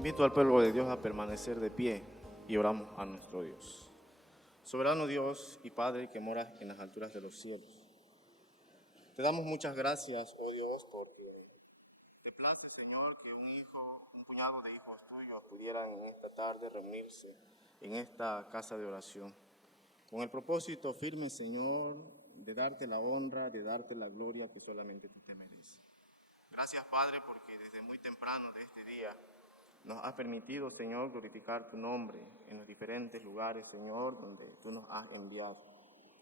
Invito al pueblo de Dios a permanecer de pie y oramos a nuestro Dios. Soberano Dios y Padre que moras en las alturas de los cielos, te damos muchas gracias, oh Dios, porque te place, Señor, que un puñado de hijos tuyos pudieran en esta tarde reunirse en esta casa de oración, con el propósito firme, Señor, de darte la honra, de darte la gloria que solamente tú te mereces. Gracias, Padre, porque desde muy temprano de este día nos has permitido, Señor, glorificar tu nombre en los diferentes lugares, Señor, donde tú nos has enviado.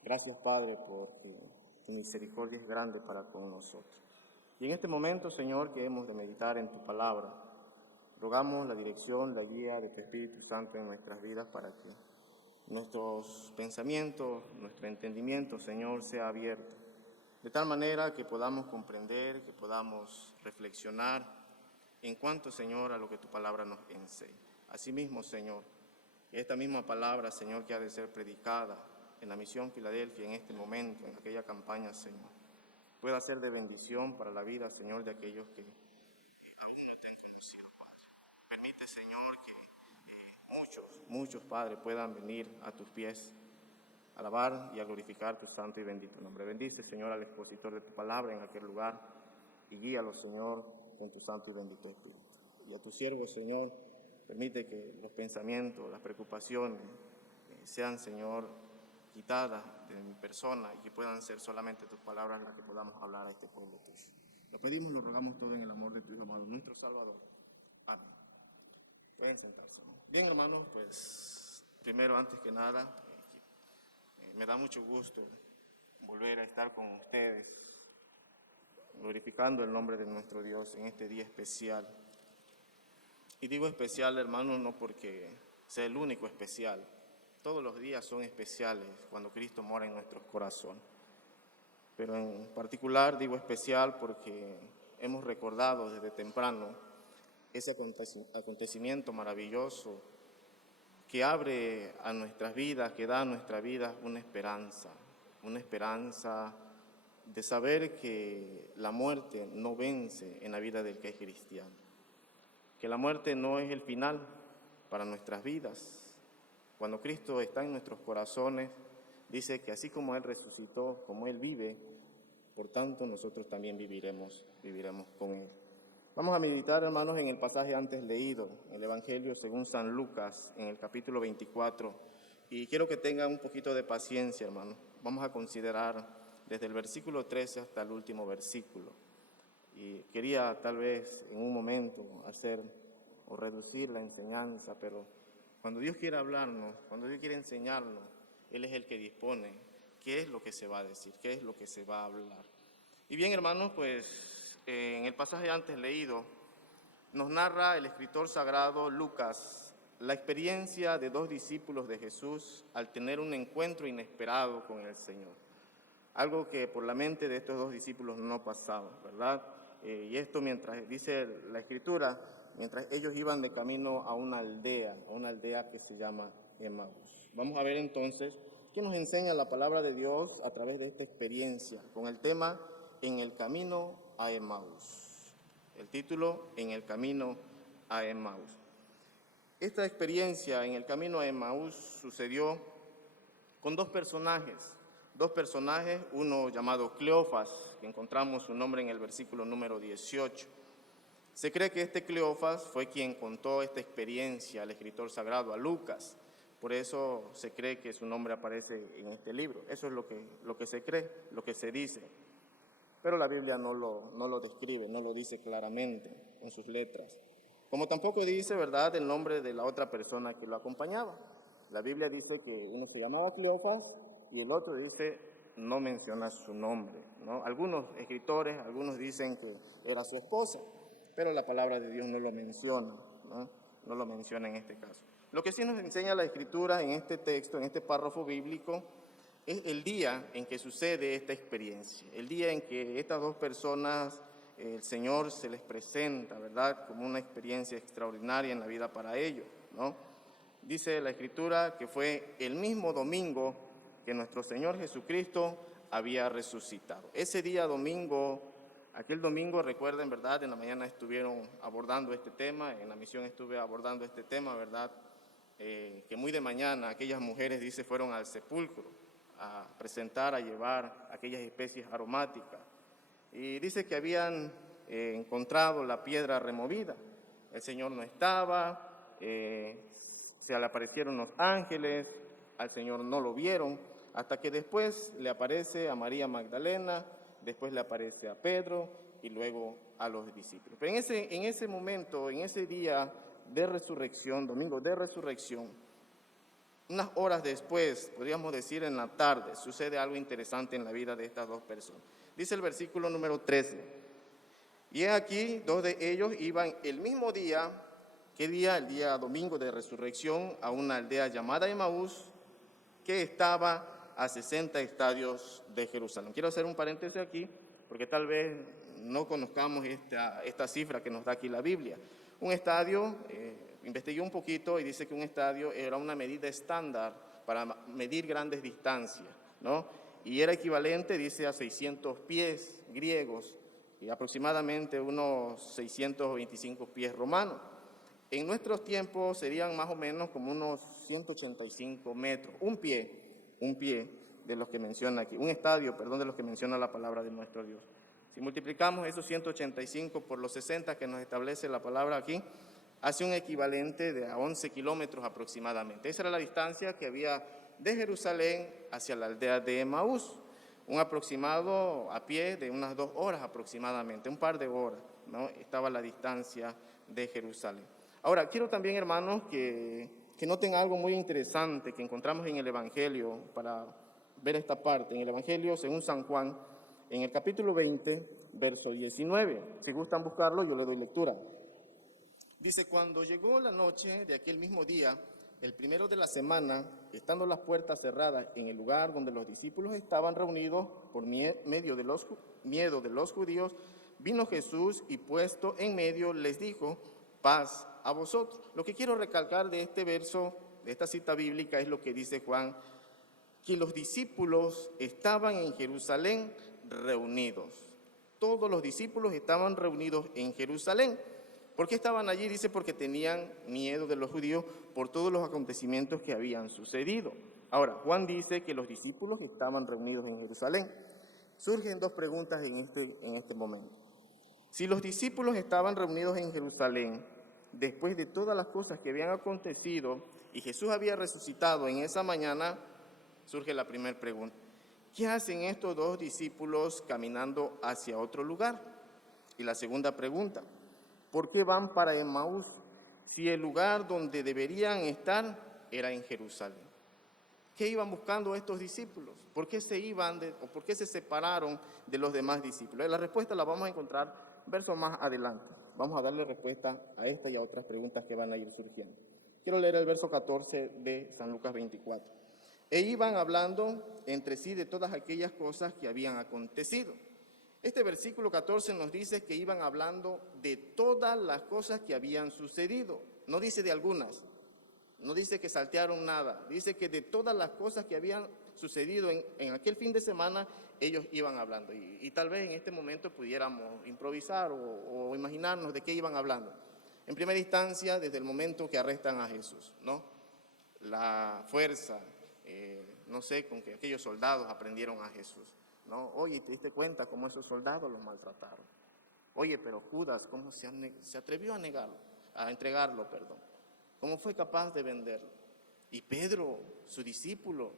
Gracias, Padre, porque tu misericordia es grande para con nosotros. Y en este momento, Señor, que hemos de meditar en tu palabra, rogamos la dirección, la guía de tu Espíritu Santo en nuestras vidas para que nuestros pensamientos, nuestro entendimiento, Señor, sea abierto, de tal manera que podamos comprender, que podamos reflexionar en cuanto, Señor, a lo que tu palabra nos enseña. Asimismo, Señor, esta misma palabra, Señor, que ha de ser predicada en la misión Filadelfia en este momento, en aquella campaña, Señor, pueda ser de bendición para la vida, Señor, de aquellos que aún no te han conocido, Padre. Permite, Señor, que muchos, Padre, puedan venir a tus pies, a alabar y a glorificar tu santo y bendito nombre. Bendice, Señor, al expositor de tu palabra en aquel lugar y guíalo, Señor, con tu santo y bendito Espíritu. Y a tu siervo, Señor, permite que los pensamientos, las preocupaciones sean, Señor, quitadas de mi persona y que puedan ser solamente tus palabras las que podamos hablar a este pueblo tuyo. Lo pedimos, lo rogamos todo en el amor de tu Hijo amado, nuestro Salvador. Amén. Pueden sentarse. Bien, hermanos, pues primero, antes que nada, me da mucho gusto volver a estar con ustedes, glorificando el nombre de nuestro Dios en este día especial. Y digo especial, hermano, no porque sea el único especial. Todos los días son especiales cuando Cristo mora en nuestros corazones. Pero en particular digo especial porque hemos recordado desde temprano ese acontecimiento maravilloso que abre a nuestras vidas, que da a nuestras vidas una esperanza de saber que la muerte no vence en la vida del que es cristiano, que la muerte no es el final para nuestras vidas. Cuando Cristo está en nuestros corazones, dice que así como Él resucitó, como Él vive, por tanto nosotros también viviremos con Él. Vamos a meditar, hermanos, en el pasaje antes leído, en el Evangelio según San Lucas, en el capítulo 24, y quiero que tengan un poquito de paciencia, hermanos. Vamos a considerar desde el versículo 13 hasta el último versículo. Y quería tal vez en un momento hacer o reducir la enseñanza, pero cuando Dios quiere hablarnos, cuando Dios quiere enseñarnos, Él es el que dispone qué es lo que se va a decir, qué es lo que se va a hablar. Y bien, hermanos, pues en el pasaje antes leído nos narra el escritor sagrado Lucas la experiencia de dos discípulos de Jesús al tener un encuentro inesperado con el Señor. Algo que por la mente de estos dos discípulos no pasaba, ¿verdad? Y esto mientras, dice la Escritura, mientras ellos iban de camino a una aldea que se llama Emaús. Vamos a ver entonces qué nos enseña la palabra de Dios a través de esta experiencia, con el tema En el camino a Emaús. El título, En el camino a Emaús. Esta experiencia en el camino a Emaús sucedió con dos personajes, uno llamado Cleofas, que encontramos su nombre en el versículo número 18. Se cree que este Cleofas fue quien contó esta experiencia al escritor sagrado, a Lucas. Por eso se cree que su nombre aparece en este libro. Eso es lo que se cree, lo que se dice. Pero la Biblia no lo describe, no lo dice claramente en sus letras. Como tampoco dice, ¿verdad?, el nombre de la otra persona que lo acompañaba. La Biblia dice que uno se llamaba Cleofas y el otro dice, no menciona su nombre, ¿no? Algunos escritores, algunos dicen que era su esposa, pero la palabra de Dios no lo menciona, ¿no? No lo menciona en este caso. Lo que sí nos enseña la Escritura en este texto, en este párrafo bíblico, es el día en que sucede esta experiencia, el día en que estas dos personas, el Señor se les presenta, ¿verdad?, como una experiencia extraordinaria en la vida para ellos, ¿no? Dice la Escritura que fue el mismo domingo que nuestro Señor Jesucristo había resucitado. Ese día domingo Aquel domingo, recuerden, ¿verdad? En la mañana estuvieron abordando este tema, en la misión estuve abordando este tema, ¿verdad? Que muy de mañana aquellas mujeres, dice, fueron al sepulcro a presentar, a llevar aquellas especies aromáticas. Y dice que habían encontrado la piedra removida. El Señor no estaba, se le aparecieron los ángeles, al Señor no lo vieron, hasta que después le aparece a María Magdalena, después le aparece a Pedro y luego a los discípulos. Pero en ese momento, en ese día de resurrección, domingo de resurrección, unas horas después, podríamos decir en la tarde, sucede algo interesante en la vida de estas dos personas. Dice el versículo número 13, y he aquí, dos de ellos iban el mismo día, ¿qué día? El día domingo de resurrección, a una aldea llamada Emaús, que estaba a 60 estadios de Jerusalén. Quiero hacer un paréntesis aquí, porque tal vez no conozcamos esta cifra que nos da aquí la Biblia. Un estadio, investigué un poquito y dice que un estadio era una medida estándar para medir grandes distancias, ¿no? Y era equivalente, dice, a 600 pies griegos y aproximadamente unos 625 pies romanos. En nuestros tiempos serían más o menos como unos 185 metros, un pie de los que menciona aquí, un estadio, perdón, de los que menciona la palabra de nuestro Dios. Si multiplicamos esos 185 por los 60 que nos establece la palabra aquí, hace un equivalente de a 11 kilómetros aproximadamente. Esa era la distancia que había de Jerusalén hacia la aldea de Emaús, un aproximado a pie de unas 2 horas aproximadamente, un par de horas, ¿no? Estaba la distancia de Jerusalén. Ahora, quiero también, hermanos, que noten algo muy interesante que encontramos en el Evangelio para ver esta parte. En el Evangelio, según San Juan, en el capítulo 20, verso 19. Si gustan buscarlo, yo le doy lectura. Dice, cuando llegó la noche de aquel mismo día, el primero de la semana, estando las puertas cerradas en el lugar donde los discípulos estaban reunidos por miedo de los judíos, vino Jesús y puesto en medio les dijo, paz a vosotros. Lo que quiero recalcar de este verso, de esta cita bíblica, es lo que dice Juan, que los discípulos estaban en Jerusalén reunidos. Todos los discípulos estaban reunidos en Jerusalén. ¿Por qué estaban allí? Dice, porque tenían miedo de los judíos por todos los acontecimientos que habían sucedido. Ahora, Juan dice que los discípulos estaban reunidos en Jerusalén. Surgen dos preguntas en este momento. Si los discípulos estaban reunidos en Jerusalén, después de todas las cosas que habían acontecido y Jesús había resucitado en esa mañana, surge la primera pregunta. ¿Qué hacen estos dos discípulos caminando hacia otro lugar? Y la segunda pregunta, ¿por qué van para Emaús si el lugar donde deberían estar era en Jerusalén? ¿Qué iban buscando estos discípulos? ¿Por qué se iban o por qué se separaron de los demás discípulos? La respuesta la vamos a encontrar verso más adelante. Vamos a darle respuesta a esta y a otras preguntas que van a ir surgiendo. Quiero leer el verso 14 de San Lucas 24. E iban hablando entre sí de todas aquellas cosas que habían acontecido. Este versículo 14 nos dice que iban hablando de todas las cosas que habían sucedido. No dice de algunas, no dice que saltearon nada. Dice que de todas las cosas que habían sucedido en aquel fin de semana, ellos iban hablando. Y tal vez en este momento pudiéramos improvisar o imaginarnos de qué iban hablando. En primera instancia, desde el momento que arrestan a Jesús, ¿no? La fuerza, no sé, con que aquellos soldados aprendieron a Jesús, ¿no? Oye, ¿te diste cuenta cómo esos soldados los maltrataron? Oye, pero Judas, ¿cómo se atrevió a entregarlo? ¿Cómo fue capaz de venderlo? Y Pedro, su discípulo,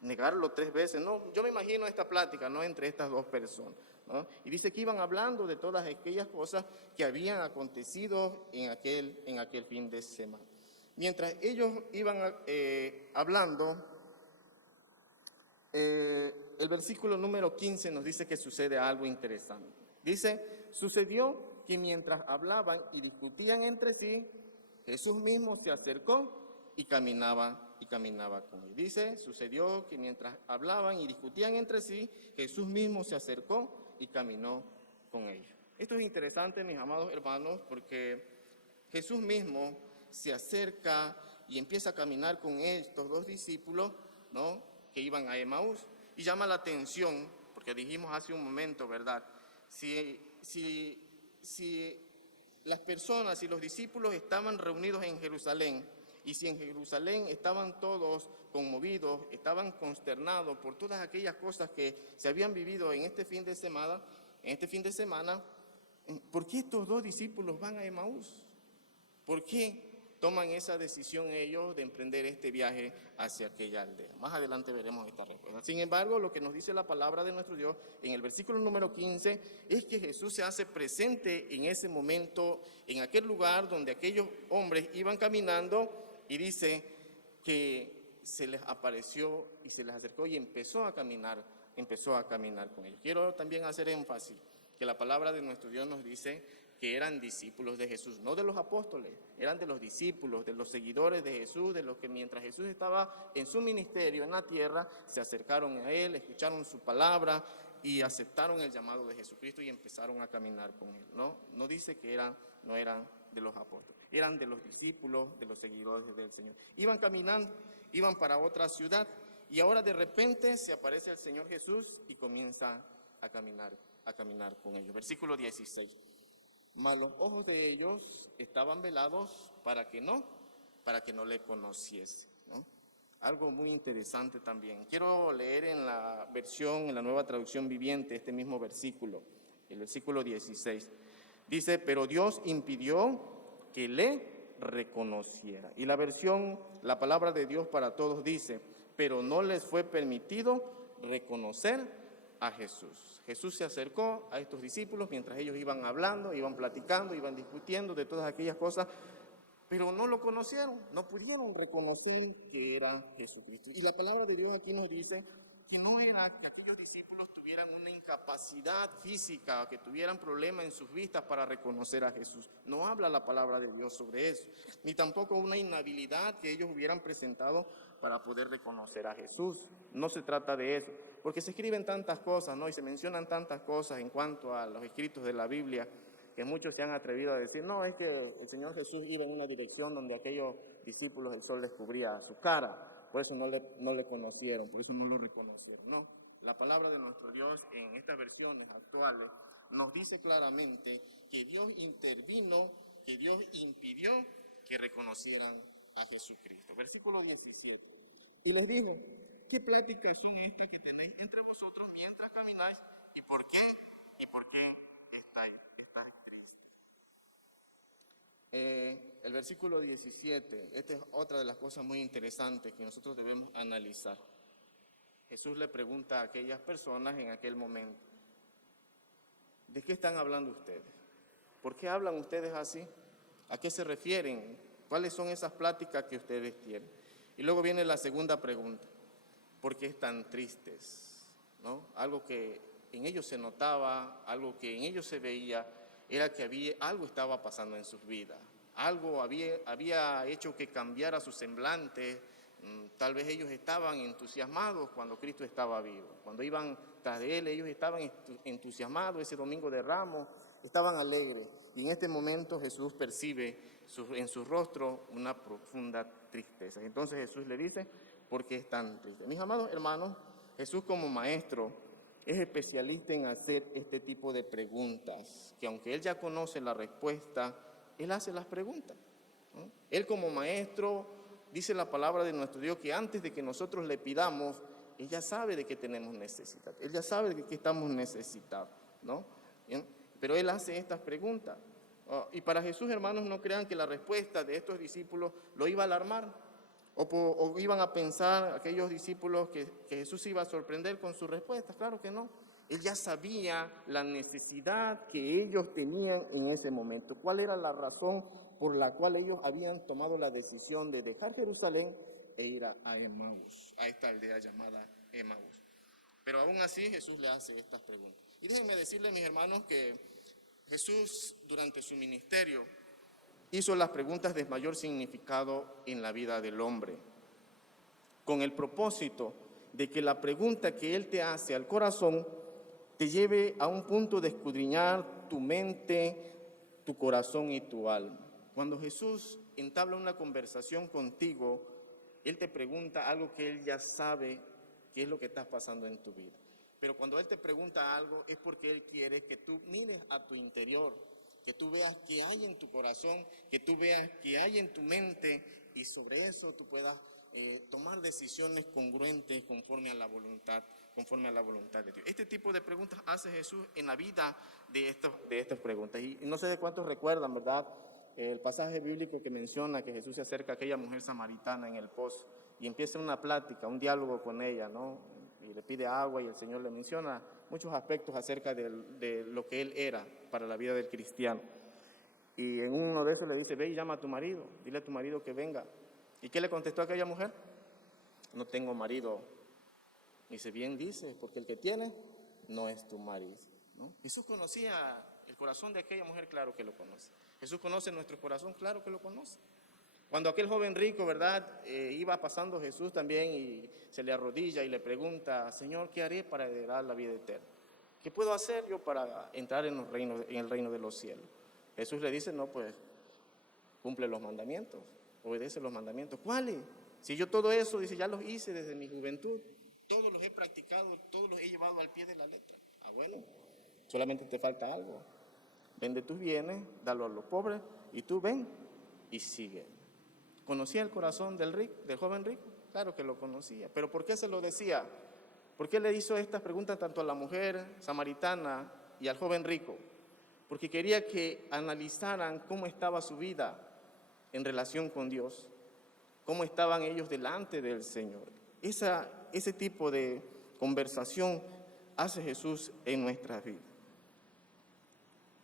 negarlo 3 veces. No, yo me imagino esta plática, ¿no? Entre estas dos personas, ¿no? Y dice que iban hablando de todas aquellas cosas que habían acontecido en aquel fin de semana. Mientras ellos iban hablando, el versículo número 15 nos dice que sucede algo interesante. Dice, sucedió que mientras hablaban y discutían entre sí, Jesús mismo se acercó y caminaba con él. Dice, sucedió que mientras hablaban y discutían entre sí, Jesús mismo se acercó y caminó con ellos. Esto es interesante, mis amados hermanos, porque Jesús mismo se acerca y empieza a caminar con estos dos discípulos, ¿no? Que iban a Emaús. Y llama la atención, porque dijimos hace un momento, ¿verdad? Si si las personas y los discípulos estaban reunidos en Jerusalén, y si en Jerusalén estaban todos conmovidos, estaban consternados por todas aquellas cosas que se habían vivido en este fin de semana, ¿por qué estos dos discípulos van a Emaús? ¿Por qué toman esa decisión ellos de emprender este viaje hacia aquella aldea? Más adelante veremos esta respuesta. Sin embargo, lo que nos dice la palabra de nuestro Dios en el versículo número 15 es que Jesús se hace presente en ese momento, en aquel lugar donde aquellos hombres iban caminando, y dice que se les apareció y se les acercó y empezó a caminar con ellos. Quiero también hacer énfasis que la palabra de nuestro Dios nos dice que eran discípulos de Jesús, no de los apóstoles, eran de los discípulos, de los seguidores de Jesús, de los que mientras Jesús estaba en su ministerio en la tierra, se acercaron a Él, escucharon su palabra y aceptaron el llamado de Jesucristo y empezaron a caminar con Él. No dice que no eran de los apóstoles, eran de los discípulos, de los seguidores del Señor. Iban caminando, iban para otra ciudad, y ahora de repente se aparece el Señor Jesús y comienza a caminar con ellos. Versículo 16. Mas los ojos de ellos estaban velados para que no le conociese, ¿no? Algo muy interesante también. Quiero leer en la Nueva Traducción Viviente, este mismo versículo, el versículo 16. Dice, pero Dios impidió que le reconociera. Y la palabra de Dios para todos dice, pero no les fue permitido reconocer a Jesús. Jesús se acercó a estos discípulos mientras ellos iban hablando, iban platicando, iban discutiendo de todas aquellas cosas, pero no lo conocieron, no pudieron reconocer que era Jesucristo. Y la palabra de Dios aquí nos dice que no era que aquellos discípulos tuvieran una incapacidad física, que tuvieran problemas en sus vistas para reconocer a Jesús. No habla la palabra de Dios sobre eso, ni tampoco una inhabilidad que ellos hubieran presentado para poder reconocer a Jesús. No se trata de eso, porque se escriben tantas cosas, ¿no? Y se mencionan tantas cosas en cuanto a los escritos de la Biblia, que muchos se han atrevido a decir, no, es que el Señor Jesús iba en una dirección donde aquellos discípulos el sol les cubría su cara, por eso no le conocieron, por eso no lo reconocieron. No, la palabra de nuestro Dios en estas versiones actuales nos dice claramente que Dios intervino, que Dios impidió que reconocieran a Jesucristo. Versículo 17. Y les dijo, ¿qué pláticas son estas que tenéis entre vosotros mientras camináis? ¿Y por qué estáis tristes? El versículo 17, esta es otra de las cosas muy interesantes que nosotros debemos analizar. Jesús le pregunta a aquellas personas en aquel momento, ¿de qué están hablando ustedes? ¿Por qué hablan ustedes así? ¿A qué se refieren? ¿Cuáles son esas pláticas que ustedes tienen? Y luego viene la segunda pregunta, ¿por qué están tristes? ¿No? Algo que en ellos se notaba, algo que en ellos se veía, era que algo estaba pasando en sus vidas. Algo había hecho que cambiara su semblante. Tal vez ellos estaban entusiasmados cuando Cristo estaba vivo. Cuando iban tras de Él, ellos estaban entusiasmados ese domingo de Ramos, estaban alegres. Y en este momento Jesús percibe en su rostro una profunda tristeza. Entonces Jesús le dice, ¿por qué están tristes? Mis amados hermanos, Jesús como maestro es especialista en hacer este tipo de preguntas, que aunque Él ya conoce la respuesta, Él hace las preguntas, ¿no? Él como maestro, dice la palabra de nuestro Dios, que antes de que nosotros le pidamos, Él ya sabe de qué tenemos necesidad, Él ya sabe de qué estamos necesitados, ¿no? ¿Bien? Pero Él hace estas preguntas. Y para Jesús, hermanos, no crean que la respuesta de estos discípulos lo iba a alarmar, o iban a pensar aquellos discípulos que Jesús iba a sorprender con sus respuestas. Claro que no. Él ya sabía la necesidad que ellos tenían en ese momento. ¿Cuál era la razón por la cual ellos habían tomado la decisión de dejar Jerusalén e ir a Emaús, a esta aldea llamada Emaús? Pero aún así Jesús le hace estas preguntas. Y déjenme decirles, mis hermanos, que Jesús durante su ministerio hizo las preguntas de mayor significado en la vida del hombre, con el propósito de que la pregunta que Él te hace al corazón te lleve a un punto de escudriñar tu mente, tu corazón y tu alma. Cuando Jesús entabla una conversación contigo, Él te pregunta algo que Él ya sabe qué es lo que estás pasando en tu vida. Pero cuando Él te pregunta algo es porque Él quiere que tú mires a tu interior, que tú veas qué hay en tu corazón, que tú veas qué hay en tu mente y sobre eso tú puedas tomar decisiones congruentes conforme a la voluntad de Dios. Este tipo de preguntas hace Jesús en la vida de estas preguntas. Y no sé de cuántos recuerdan, ¿verdad? El pasaje bíblico que menciona que Jesús se acerca a aquella mujer samaritana en el pozo y empieza una plática, un diálogo con ella, ¿no? Y le pide agua y el Señor le menciona muchos aspectos acerca de lo que Él era para la vida del cristiano. Y en uno de esos le dice, ve y llama a tu marido, dile a tu marido que venga. ¿Y qué le contestó a aquella mujer? No tengo marido. Dice, bien dices, porque el que tiene no es tu marido, ¿no? Jesús conocía el corazón de aquella mujer, claro que lo conoce. Jesús conoce nuestro corazón, claro que lo conoce. Cuando aquel joven rico, ¿verdad? Iba pasando Jesús también y se le arrodilla y le pregunta, Señor, ¿qué haré para heredar la vida eterna? ¿Qué puedo hacer yo para entrar en el reino de los cielos? Jesús le dice, no, pues cumple los mandamientos, obedece los mandamientos. ¿Cuáles? Si yo todo eso, dice, ya los hice desde mi juventud, todos los he practicado, todos los he llevado al pie de la letra. Ah, bueno, solamente te falta algo. Vende tus bienes, dalo a los pobres y tú ven y sigue. ¿Conocía el corazón del joven rico? Claro que lo conocía. ¿Pero por qué se lo decía? ¿Por qué le hizo estas preguntas tanto a la mujer samaritana y al joven rico? Porque quería que analizaran cómo estaba su vida en relación con Dios, cómo estaban ellos delante del Señor. Ese tipo de conversación hace Jesús en nuestras vidas.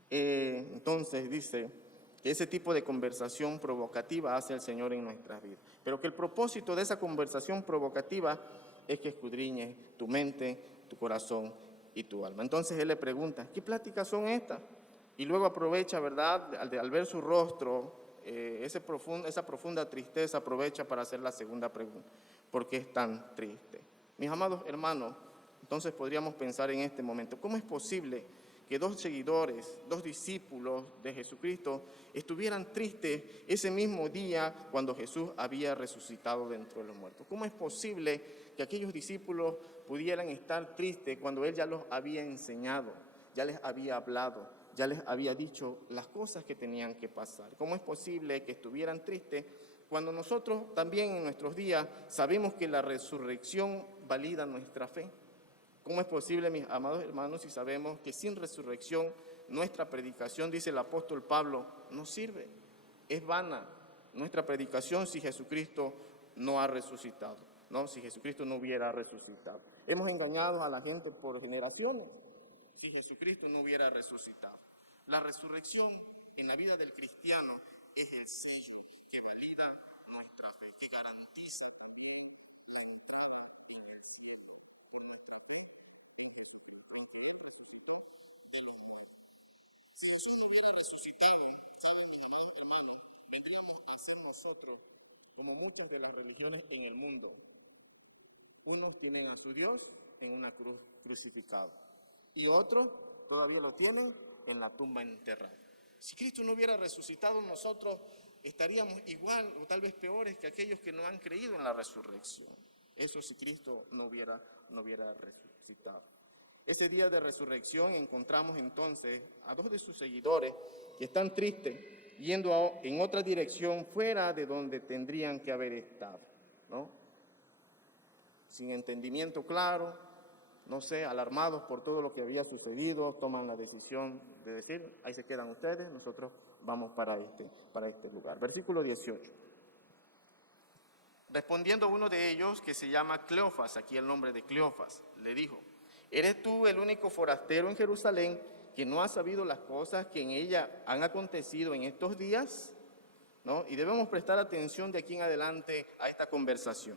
Entonces dice que ese tipo de conversación provocativa hace el Señor en nuestras vidas, pero que el propósito de esa conversación provocativa es que escudriñe tu mente, tu corazón y tu alma. Entonces Él le pregunta, ¿qué pláticas son estas? Y luego aprovecha, ¿verdad? Al ver su rostro, esa profunda tristeza, aprovecha para hacer la segunda pregunta. ¿Por qué es tan triste? Mis amados hermanos, entonces podríamos pensar en este momento, ¿cómo es posible que dos seguidores, dos discípulos de Jesucristo estuvieran tristes ese mismo día cuando Jesús había resucitado de entre los muertos? ¿Cómo es posible que aquellos discípulos pudieran estar tristes cuando Él ya los había enseñado, ya les había hablado, ya les había dicho las cosas que tenían que pasar? ¿Cómo es posible que estuvieran tristes cuando nosotros también en nuestros días sabemos que la resurrección valida nuestra fe? ¿Cómo es posible, mis amados hermanos, si sabemos que sin resurrección nuestra predicación, dice el apóstol Pablo, no sirve? Es vana nuestra predicación si Jesucristo no ha resucitado, ¿no? Si Jesucristo no hubiera resucitado. Hemos engañado a la gente por generaciones si Jesucristo no hubiera resucitado. La resurrección en la vida del cristiano es el sello que valida nuestra fe, que garantiza también la entrada en el cielo con nuestra fe, porque Él resucitó de los muertos. Si Jesús no hubiera resucitado, ¿saben, mis amados hermanos? Vendríamos a ser nosotros como muchas de las religiones en el mundo. Unos tienen a su Dios en una cruz crucificado y otros todavía lo tienen en la tumba enterrada. Si Cristo no hubiera resucitado, nosotros estaríamos igual o tal vez peores que aquellos que no han creído en la resurrección. Eso si Cristo no hubiera resucitado. Ese día de resurrección encontramos entonces a dos de sus seguidores que están tristes, yendo en otra dirección fuera de donde tendrían que haber estado, ¿no? Sin entendimiento claro, no sé, alarmados por todo lo que había sucedido, toman la decisión de decir, ahí se quedan ustedes, nosotros vamos para este lugar. Versículo 18. Respondiendo uno de ellos, que se llama Cleofas, aquí el nombre de Cleofas, le dijo, ¿eres tú el único forastero en Jerusalén que no ha sabido las cosas que en ella han acontecido en estos días? ¿No? Y debemos prestar atención de aquí en adelante a esta conversación.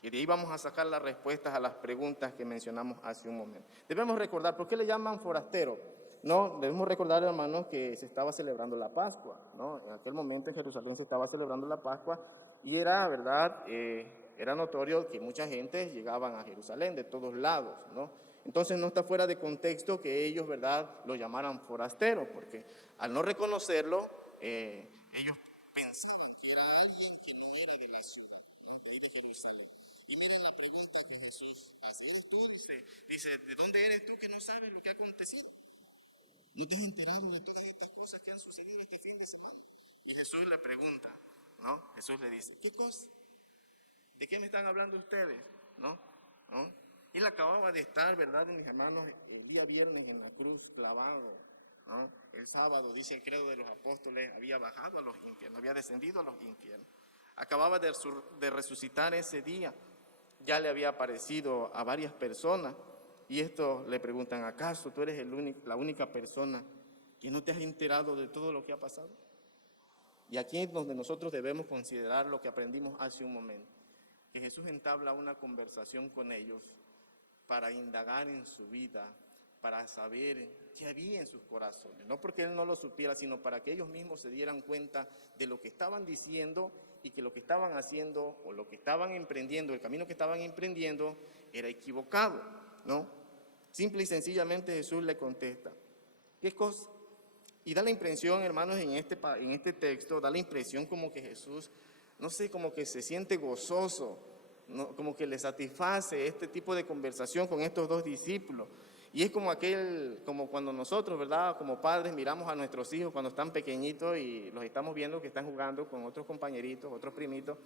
Y de ahí vamos a sacar las respuestas a las preguntas que mencionamos hace un momento. Debemos recordar, ¿por qué le llaman forastero? No, debemos recordar, hermanos, que se estaba celebrando la Pascua, ¿no? En aquel momento en Jerusalén se estaba celebrando la Pascua y era, ¿verdad? Era notorio que mucha gente llegaban a Jerusalén de todos lados, ¿no? Entonces no está fuera de contexto que ellos, ¿verdad?, lo llamaran forastero, porque al no reconocerlo, ellos pensaban que era alguien que no era de la ciudad, ¿no? De ahí de Jerusalén. Y miren la pregunta que Jesús hace. ¿Eres tú? Dice, ¿de dónde eres tú que no sabes lo que ha acontecido? ¿No te has enterado de todas estas cosas que han sucedido este fin de semana? Y Jesús le pregunta, ¿no? Jesús le dice, ¿qué cosa? ¿De qué me están hablando ustedes? ¿No? ¿No? Él acababa de estar, ¿verdad, mis hermanos? El día viernes en la cruz, clavado, ¿no? El sábado, dice el credo de los apóstoles, había bajado a los infiernos, había descendido a los infiernos. Acababa de resucitar ese día. Ya le había aparecido a varias personas. Y esto le preguntan, ¿acaso tú eres la única persona que no te has enterado de todo lo que ha pasado? Y aquí es donde nosotros debemos considerar lo que aprendimos hace un momento, que Jesús entabla una conversación con ellos para indagar en su vida, para saber qué había en sus corazones, no porque Él no lo supiera, sino para que ellos mismos se dieran cuenta de lo que estaban diciendo y que lo que estaban haciendo o lo que estaban emprendiendo, el camino que estaban emprendiendo era equivocado, ¿no? Simple y sencillamente Jesús le contesta, ¿qué cosa? Y da la impresión, hermanos, en este texto, da la impresión como que Jesús, no sé, como que se siente gozoso, ¿no? Como que le satisface este tipo de conversación con estos dos discípulos. Y es como cuando nosotros, ¿verdad?, como padres miramos a nuestros hijos cuando están pequeñitos y los estamos viendo que están jugando con otros compañeritos, otros primitos,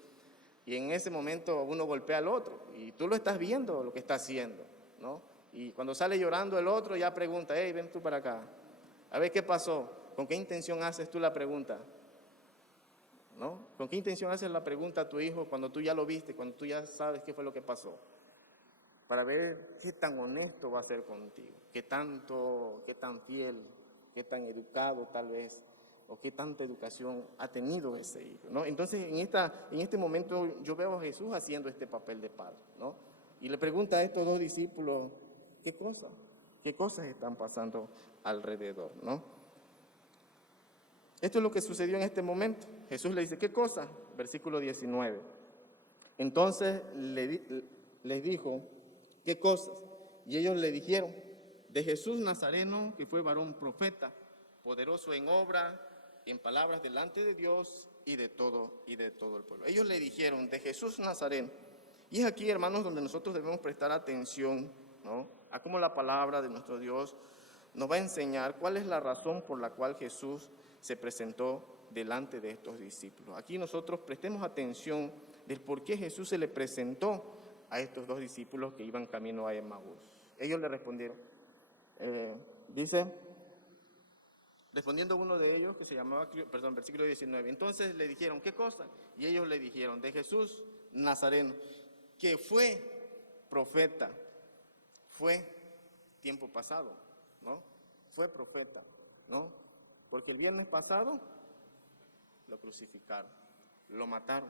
y en ese momento uno golpea al otro, y tú lo estás viendo lo que está haciendo, ¿no? Y cuando sale llorando el otro ya pregunta, hey, ven tú para acá. A ver qué pasó, ¿con qué intención haces tú la pregunta? ¿No? ¿Con qué intención haces la pregunta a tu hijo cuando tú ya lo viste, cuando tú ya sabes qué fue lo que pasó? Para ver qué tan honesto va a ser contigo, qué tan fiel, qué tan educado tal vez, o qué tanta educación ha tenido ese hijo, ¿no? Entonces en este momento yo veo a Jesús haciendo este papel de padre, ¿no? Y le pregunta a estos dos discípulos, ¿qué cosas están pasando alrededor, ¿no? Esto es lo que sucedió en este momento. Jesús le dice, ¿qué cosa? Versículo 19. Entonces les dijo, ¿qué cosas? Y ellos le dijeron, de Jesús Nazareno, que fue varón profeta, poderoso en obra, en palabras delante de Dios y de todo el pueblo. Ellos le dijeron, de Jesús Nazareno. Y es aquí, hermanos, donde nosotros debemos prestar atención, ¿no?, a cómo la palabra de nuestro Dios nos va a enseñar cuál es la razón por la cual Jesús se presentó delante de estos discípulos. Aquí nosotros prestemos atención del por qué Jesús se le presentó a estos dos discípulos que iban camino a Emaús. Ellos le respondieron, respondiendo uno de ellos que se llamaba, versículo 19, entonces le dijeron, ¿qué cosa? Y ellos le dijeron, de Jesús Nazareno, que fue profeta, fue tiempo pasado, ¿no? Fue profeta, ¿no? Porque el viernes pasado lo crucificaron, lo mataron.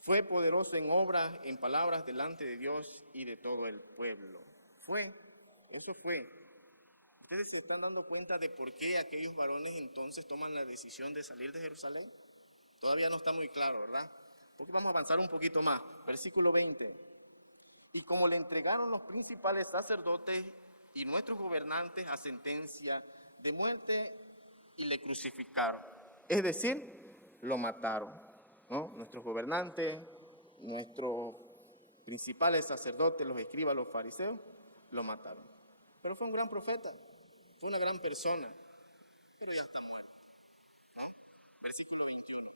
Fue poderoso en obras, en palabras delante de Dios y de todo el pueblo. Eso fue. ¿Ustedes se están dando cuenta de por qué aquellos varones entonces toman la decisión de salir de Jerusalén? Todavía no está muy claro, ¿verdad? Porque vamos a avanzar un poquito más. Versículo 20. Y como le entregaron los principales sacerdotes y nuestros gobernantes a sentencia de muerte y le crucificaron. Es decir, lo mataron, ¿no? Nuestros gobernantes, nuestros principales sacerdotes, los escribas, los fariseos, lo mataron. Pero fue un gran profeta, fue una gran persona, pero ya está muerto, ¿no? Versículo 21.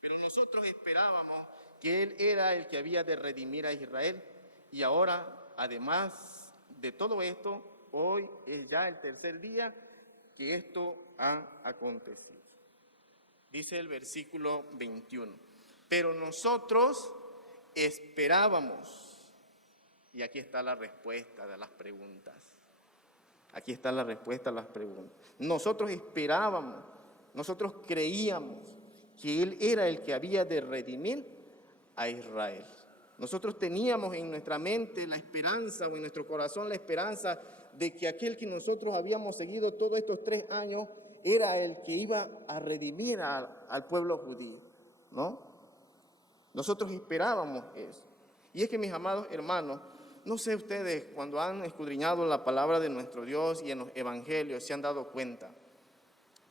Pero nosotros esperábamos que Él era el que había de redimir a Israel. Y ahora, además de todo esto, hoy es ya el tercer día que esto ha acontecido. Dice el versículo 21. Pero nosotros esperábamos. Y aquí está la respuesta de las preguntas. Aquí está la respuesta a las preguntas. Nosotros esperábamos, nosotros creíamos que Él era el que había de redimir a Israel. Nosotros teníamos en nuestra mente la esperanza, o en nuestro corazón la esperanza de que aquel que nosotros habíamos seguido todos estos 3 años era el que iba a redimir al pueblo judío, ¿no? Nosotros esperábamos eso. Y es que, mis amados hermanos, no sé ustedes, cuando han escudriñado la palabra de nuestro Dios y en los evangelios, se han dado cuenta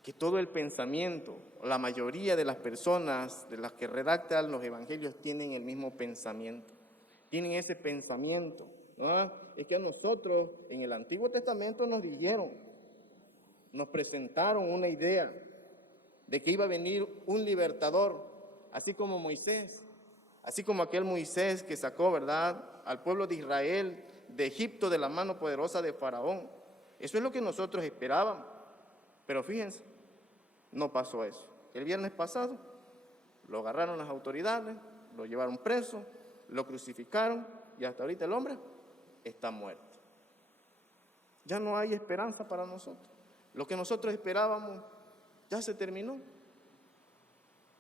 que todo el pensamiento, la mayoría de las personas de las que redactan los evangelios tienen el mismo pensamiento. tienen ese pensamiento. ¿No? Es que a nosotros en el Antiguo Testamento nos dijeron, nos presentaron una idea de que iba a venir un libertador, así como Moisés, así como aquel Moisés que sacó, ¿verdad?, al pueblo de Israel de Egipto de la mano poderosa de Faraón. Eso es lo que nosotros esperábamos. Pero fíjense, no pasó eso. El viernes pasado lo agarraron las autoridades, lo llevaron preso, lo crucificaron y hasta ahorita el hombre está muerto. Ya no hay esperanza para nosotros. Lo que nosotros esperábamos ya se terminó.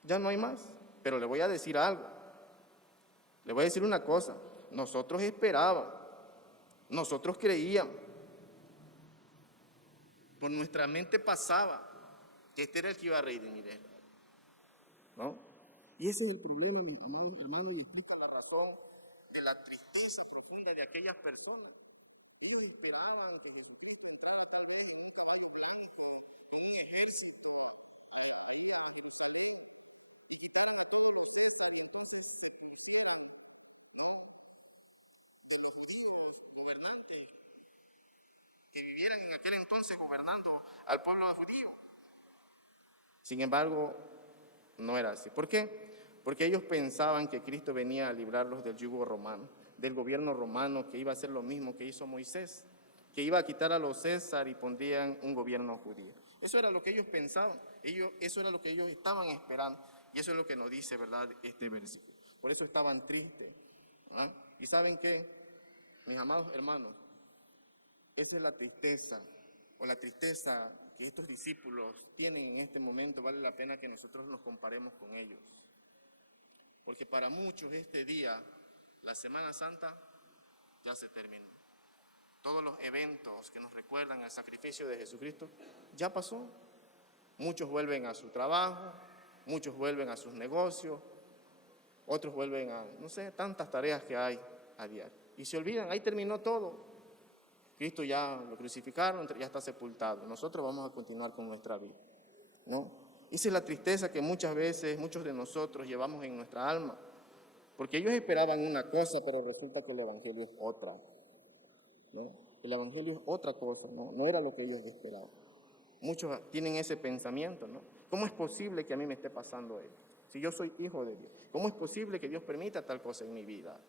Ya no hay más. Pero le voy a decir algo. Le voy a decir una cosa. Nosotros esperábamos. Nosotros creíamos. Por nuestra mente pasaba que este era el que iba a redimir él. ¿No? Y ese es el problema, hermano, y explico la razón de la tristeza profunda de aquellas personas. Ellos esperaban que Jesucristo entrara en un caballo blanco, en un ejército. Entonces, de los judíos gobernantes que vivieran en aquel entonces gobernando al pueblo judío. Sin embargo, no era así. ¿Por qué? Porque ellos pensaban que Cristo venía a librarlos del yugo romano, del gobierno romano, que iba a hacer lo mismo que hizo Moisés, que iba a quitar a los César y pondrían un gobierno judío. Eso era lo que ellos pensaban, eso era lo que ellos estaban esperando, y eso es lo que nos dice, ¿verdad?, este versículo. Por eso estaban tristes. ¿Ah? ¿Y saben qué, mis amados hermanos? Esa es la tristeza, o la tristeza que estos discípulos tienen en este momento. Vale la pena que nosotros nos comparemos con ellos. Porque para muchos este día, la Semana Santa, ya se terminó. Todos los eventos que nos recuerdan al sacrificio de Jesucristo, ya pasó. Muchos vuelven a su trabajo, muchos vuelven a sus negocios, otros vuelven a, no sé, tantas tareas que hay a diario. Y se olvidan, ahí terminó todo. Cristo ya lo crucificaron, ya está sepultado. Nosotros vamos a continuar con nuestra vida, ¿no? Esa es la tristeza que muchas veces, muchos de nosotros llevamos en nuestra alma. Porque ellos esperaban una cosa, pero resulta que el Evangelio es otra, ¿no? El Evangelio es otra cosa, ¿no? No era lo que ellos esperaban. Muchos tienen ese pensamiento, ¿no? ¿Cómo es posible que a mí me esté pasando esto? Si yo soy hijo de Dios. ¿Cómo es posible que Dios permita tal cosa en mi vida?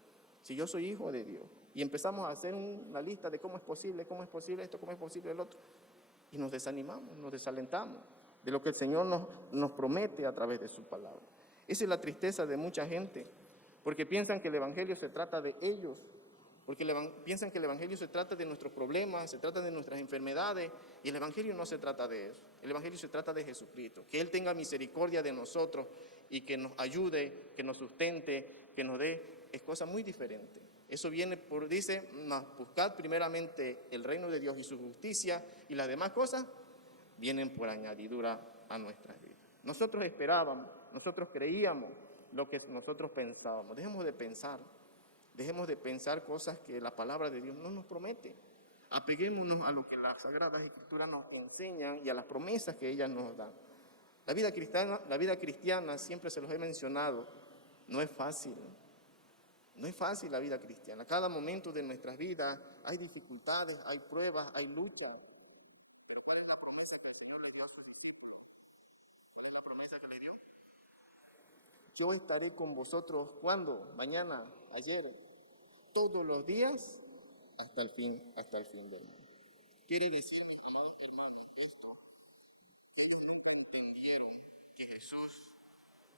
Si yo soy hijo de Dios. Y empezamos a hacer una lista de cómo es posible esto, cómo es posible el otro. Y nos desanimamos, nos desalentamos de lo que el Señor nos promete a través de su palabra. Esa es la tristeza de mucha gente, porque piensan que el Evangelio se trata de ellos, porque piensan que el Evangelio se trata de nuestros problemas, se trata de nuestras enfermedades, y el Evangelio no se trata de eso. El Evangelio se trata de Jesucristo, que Él tenga misericordia de nosotros y que nos ayude, que nos sustente, que nos dé, es cosa muy diferente. Eso viene por, dice, buscad primeramente el reino de Dios y su justicia, y las demás cosas vienen por añadidura a nuestras vidas. Nosotros esperábamos, nosotros creíamos lo que nosotros pensábamos. Dejemos de pensar cosas que la palabra de Dios no nos promete. Apeguémonos a lo que las Sagradas Escrituras nos enseñan y a las promesas que ellas nos dan. La vida cristiana, siempre se los he mencionado, no es fácil. No es fácil la vida cristiana. Cada momento de nuestras vidas hay dificultades, hay pruebas, hay luchas. Yo estaré con vosotros, ¿cuándo? Mañana, ayer, todos los días, hasta el fin del mundo. Quiere decir, mis amados hermanos, esto, que ellos nunca entendieron que Jesús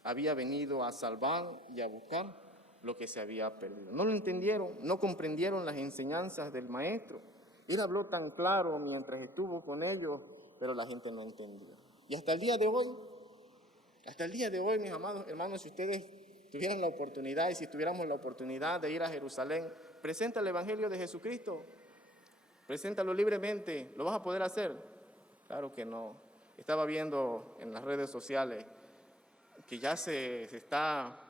había venido a salvar y a buscar lo que se había perdido. No lo entendieron, no comprendieron las enseñanzas del Maestro. Él habló tan claro mientras estuvo con ellos, pero la gente no entendía. Y hasta el día de hoy, mis amados hermanos, si ustedes tuvieran la oportunidad y si tuviéramos la oportunidad de ir a Jerusalén, presenta el Evangelio de Jesucristo, preséntalo libremente, ¿lo vas a poder hacer? Claro que no. Estaba viendo en las redes sociales que ya se está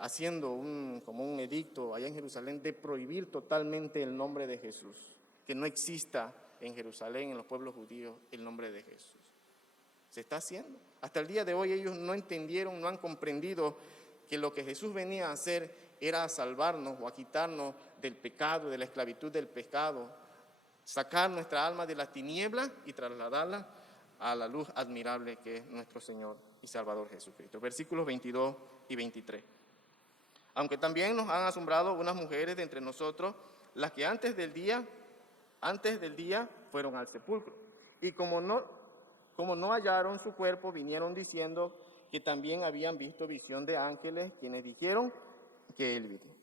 haciendo como un edicto allá en Jerusalén de prohibir totalmente el nombre de Jesús, que no exista en Jerusalén, en los pueblos judíos, el nombre de Jesús. Se está haciendo. Hasta el día de hoy ellos no entendieron, no han comprendido que lo que Jesús venía a hacer era a salvarnos o a quitarnos del pecado, de la esclavitud del pecado, sacar nuestra alma de las tinieblas y trasladarla a la luz admirable que es nuestro Señor y Salvador Jesucristo. Versículos 22 y 23. Aunque también nos han asombrado unas mujeres de entre nosotros, las que antes del día fueron al sepulcro. Y como no hallaron su cuerpo, vinieron diciendo que también habían visto visión de ángeles, quienes dijeron que él vive.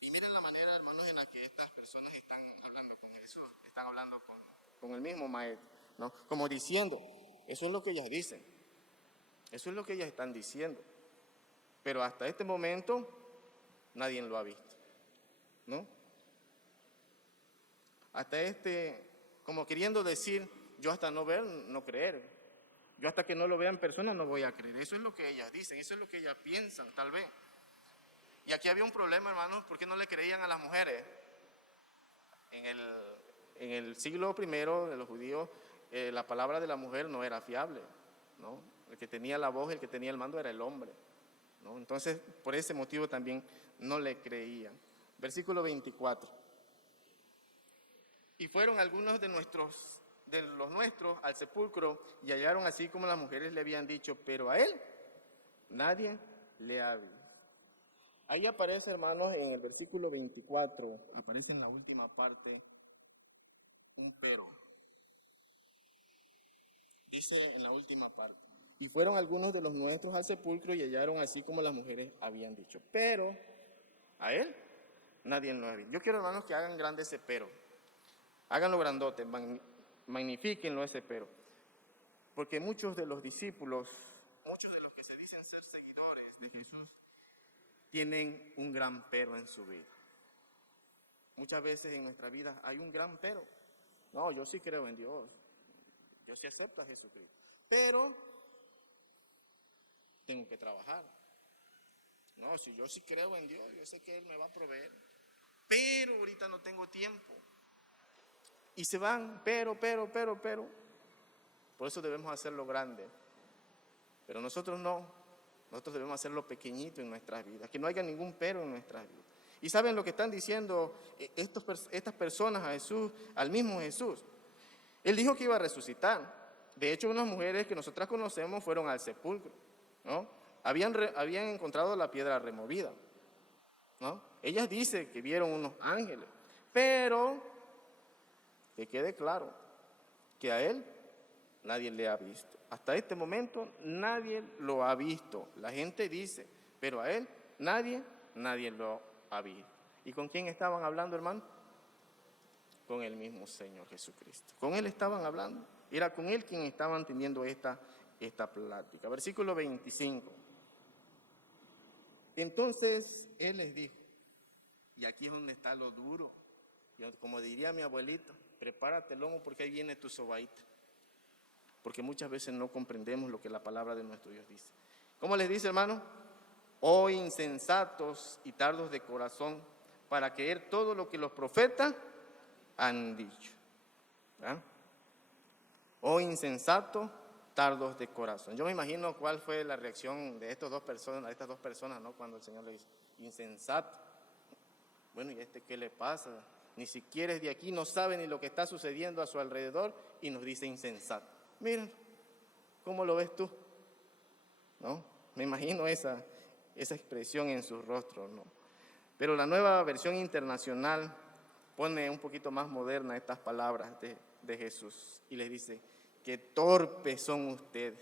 Y miren la manera, hermanos, en la que estas personas están hablando con Jesús, están hablando con el mismo Maestro, ¿no? Como diciendo, eso es lo que ellas dicen, eso es lo que ellas están diciendo, pero hasta este momento nadie lo ha visto, ¿no? Hasta como queriendo decir, yo hasta no ver, no creer, yo hasta que no lo vea en persona no voy a creer. Eso es lo que ellas dicen, eso es lo que ellas piensan, tal vez. Y aquí había un problema, hermanos, ¿por qué no le creían a las mujeres? En el siglo I de los judíos, la palabra de la mujer no era fiable, ¿no? El que tenía la voz, el que tenía el mando era el hombre, ¿no? Entonces, por ese motivo también no le creían. Versículo 24. Y fueron algunos de los nuestros al sepulcro y hallaron así como las mujeres le habían dicho, pero a él nadie le ha visto. Ahí aparece, hermanos, en el versículo 24, aparece en la última parte un pero. Dice en la última parte, y fueron algunos de los nuestros al sepulcro y hallaron así como las mujeres habían dicho, pero a él nadie lo ha visto. Yo quiero, hermanos, que hagan grande ese pero, háganlo grandote, magnifíquenlo ese pero, porque muchos de los discípulos, muchos de los que se dicen ser seguidores de Jesús, tienen un gran pero en su vida. Muchas veces en nuestra vida hay un gran pero. No, yo sí creo en Dios, yo sí acepto a Jesucristo, pero tengo que trabajar. No, si yo sí creo en Dios, yo sé que Él me va a proveer, pero ahorita no tengo tiempo. Y se van, pero. Por eso debemos hacerlo grande. Pero nosotros no. Nosotros debemos hacerlo pequeñito en nuestras vidas, que no haya ningún pero en nuestras vidas. ¿Y saben lo que están diciendo estas personas a Jesús, al mismo Jesús? Él dijo que iba a resucitar. De hecho, unas mujeres que nosotras conocemos fueron al sepulcro, ¿no? Habían encontrado la piedra removida, ¿no? Ellas dicen que vieron unos ángeles, pero que quede claro que a él nadie le ha visto. Hasta este momento nadie lo ha visto. La gente dice, pero a él nadie lo ha visto. ¿Y con quién estaban hablando, hermano? Con el mismo Señor Jesucristo. Con él estaban hablando. Era con él quien estaban teniendo esta plática. Versículo 25. Entonces él les dijo, y aquí es donde está lo duro. Como diría mi abuelito, prepárate lomo porque ahí viene tu sobaíta. Porque muchas veces no comprendemos lo que la palabra de nuestro Dios dice. ¿Cómo les dice, hermano? Oh insensatos y tardos de corazón, para creer todo lo que los profetas han dicho. ¿Verdad? Oh insensatos, tardos de corazón. Yo me imagino cuál fue la reacción de estas dos personas, ¿no? Cuando el Señor le dice, insensato. Bueno, ¿y qué le pasa? Ni siquiera es de aquí, no sabe ni lo que está sucediendo a su alrededor y nos dice insensato. Miren, ¿cómo lo ves tú? ¿No? Me imagino esa expresión en su rostro, ¿no? Pero la nueva versión internacional pone un poquito más moderna estas palabras de Jesús y les dice, qué torpes son ustedes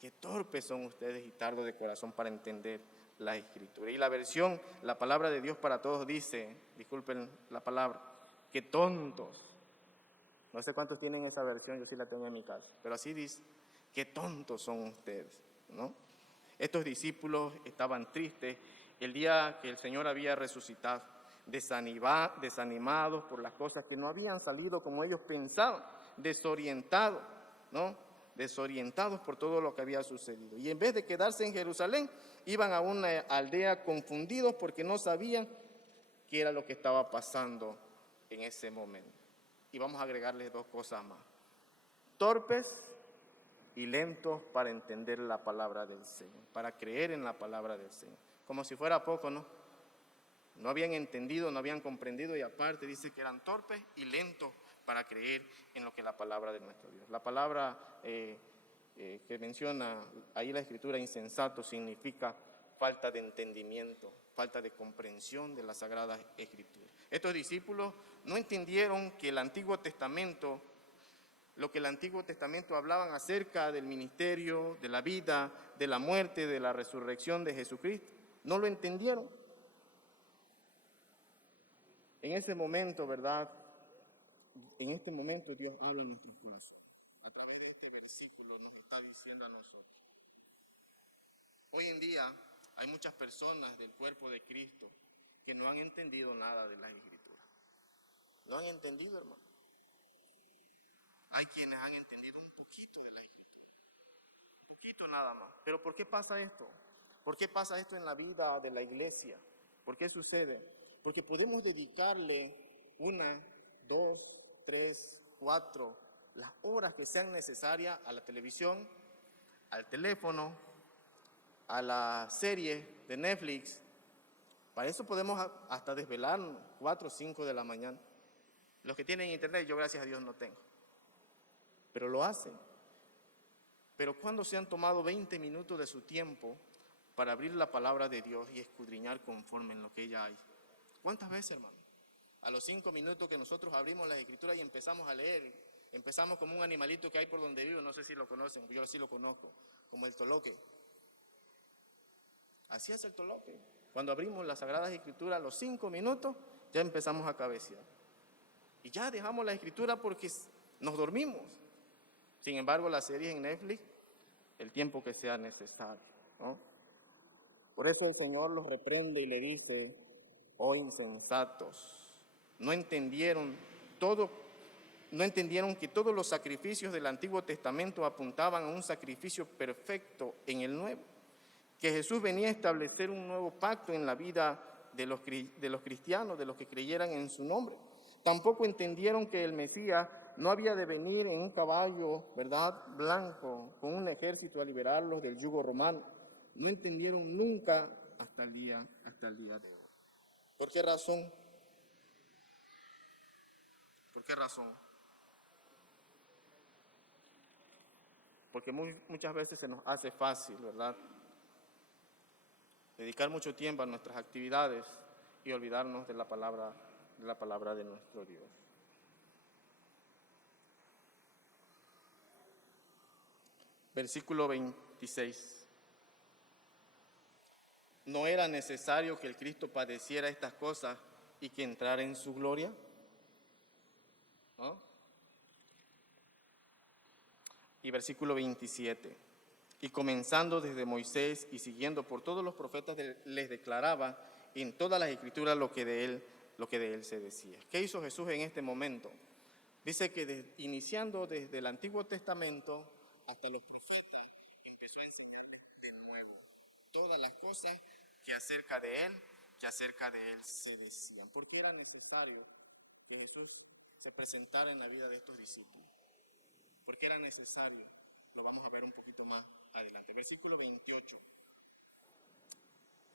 y tardos de corazón para entender la Escritura. Y la palabra de Dios para todos dice, disculpen la palabra, qué tontos. No sé cuántos tienen esa versión, yo sí la tengo en mi casa, pero así dice, qué tontos son ustedes, ¿no? Estos discípulos estaban tristes el día que el Señor había resucitado, desanimados por las cosas que no habían salido como ellos pensaban, desorientados, ¿no? Desorientados por todo lo que había sucedido. Y en vez de quedarse en Jerusalén, iban a una aldea confundidos porque no sabían qué era lo que estaba pasando en ese momento. Y vamos a agregarles dos cosas más. Torpes y lentos para entender la palabra del Señor, para creer en la palabra del Señor. Como si fuera poco, ¿no? No habían entendido, no habían comprendido y aparte dice que eran torpes y lentos para creer en lo que la palabra de nuestro Dios. La palabra que menciona ahí la Escritura, insensato, significa falta de entendimiento, falta de comprensión de la Sagrada Escritura. Estos discípulos no entendieron que el Antiguo Testamento, lo que el Antiguo Testamento hablaban acerca del ministerio, de la vida, de la muerte, de la resurrección de Jesucristo. No lo entendieron. En ese momento, ¿verdad? En este momento Dios habla en nuestros corazones. A través de este versículo nos está diciendo a nosotros. Hoy en día hay muchas personas del cuerpo de Cristo que no han entendido nada de las Escrituras. No han entendido, hermano. Hay quienes han entendido un poquito de la Escritura. Un poquito nada más. Pero ¿por qué pasa esto? ¿Por qué pasa esto en la vida de la iglesia? ¿Por qué sucede? Porque podemos dedicarle 1, 2, 3, 4, las horas que sean necesarias a la televisión, al teléfono, a la serie de Netflix. Para eso podemos hasta desvelarnos 4 o 5 de la mañana. Los que tienen internet, yo gracias a Dios no tengo. Pero lo hacen. Pero ¿cuándo se han tomado 20 minutos de su tiempo para abrir la palabra de Dios y escudriñar conforme en lo que ella hay? ¿Cuántas veces, hermano? A los 5 minutos que nosotros abrimos las Escrituras y empezamos a leer, empezamos como un animalito que hay por donde vivo, no sé si lo conocen, yo sí lo conozco, como el toloque. Así es el toloque. Cuando abrimos las Sagradas Escrituras, a los 5 minutos ya empezamos a cabecear. Y ya dejamos la Escritura porque nos dormimos. Sin embargo, la serie en Netflix, el tiempo que sea necesario, ¿no? Por eso el Señor los reprende y le dice: oh insensatos, no entendieron que todos los sacrificios del Antiguo Testamento apuntaban a un sacrificio perfecto en el Nuevo, que Jesús venía a establecer un nuevo pacto en la vida de los cristianos, de los que creyeran en su nombre. Tampoco entendieron que el Mesías no había de venir en un caballo, ¿verdad?, blanco, con un ejército a liberarlos del yugo romano. No entendieron nunca hasta el día de hoy. ¿Por qué razón? ¿Por qué razón? Porque muchas veces se nos hace fácil, ¿verdad?, dedicar mucho tiempo a nuestras actividades y olvidarnos de la palabra de nuestro Dios. Versículo 26. ¿No era necesario que el Cristo padeciera estas cosas y que entrara en su gloria? ¿No? Y versículo 27. Y comenzando desde Moisés y siguiendo por todos los profetas, les declaraba en todas las Escrituras lo que de él se decía. ¿Qué hizo Jesús en este momento? Dice que iniciando desde el Antiguo Testamento hasta los profetas, empezó a enseñar de nuevo todas las cosas que acerca de él se decían. ¿Por qué era necesario que Jesús se presentara en la vida de estos discípulos? ¿Por qué era necesario? Lo vamos a ver un poquito más adelante. Versículo 28.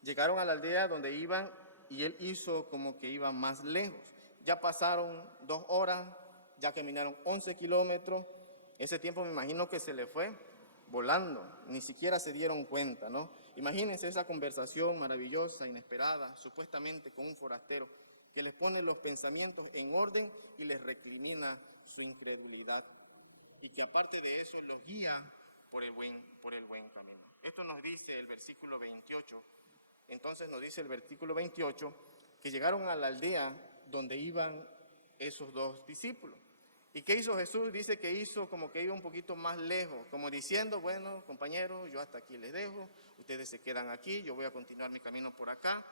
Llegaron a la aldea donde iban y él hizo como que iba más lejos. Ya pasaron 2 horas, ya caminaron 11 kilómetros. Ese tiempo me imagino que se le fue volando, ni siquiera se dieron cuenta, ¿no? Imagínense esa conversación maravillosa, inesperada, supuestamente con un forastero, que les pone los pensamientos en orden y les recrimina su incredulidad. Y que aparte de eso los guía por el buen camino. Esto nos dice el versículo 28. Entonces nos dice el versículo 28 que llegaron a la aldea donde iban esos 2 discípulos. ¿Y qué hizo Jesús? Dice que hizo como que iba un poquito más lejos, como diciendo: bueno, compañeros, yo hasta aquí les dejo, ustedes se quedan aquí, yo voy a continuar mi camino por acá.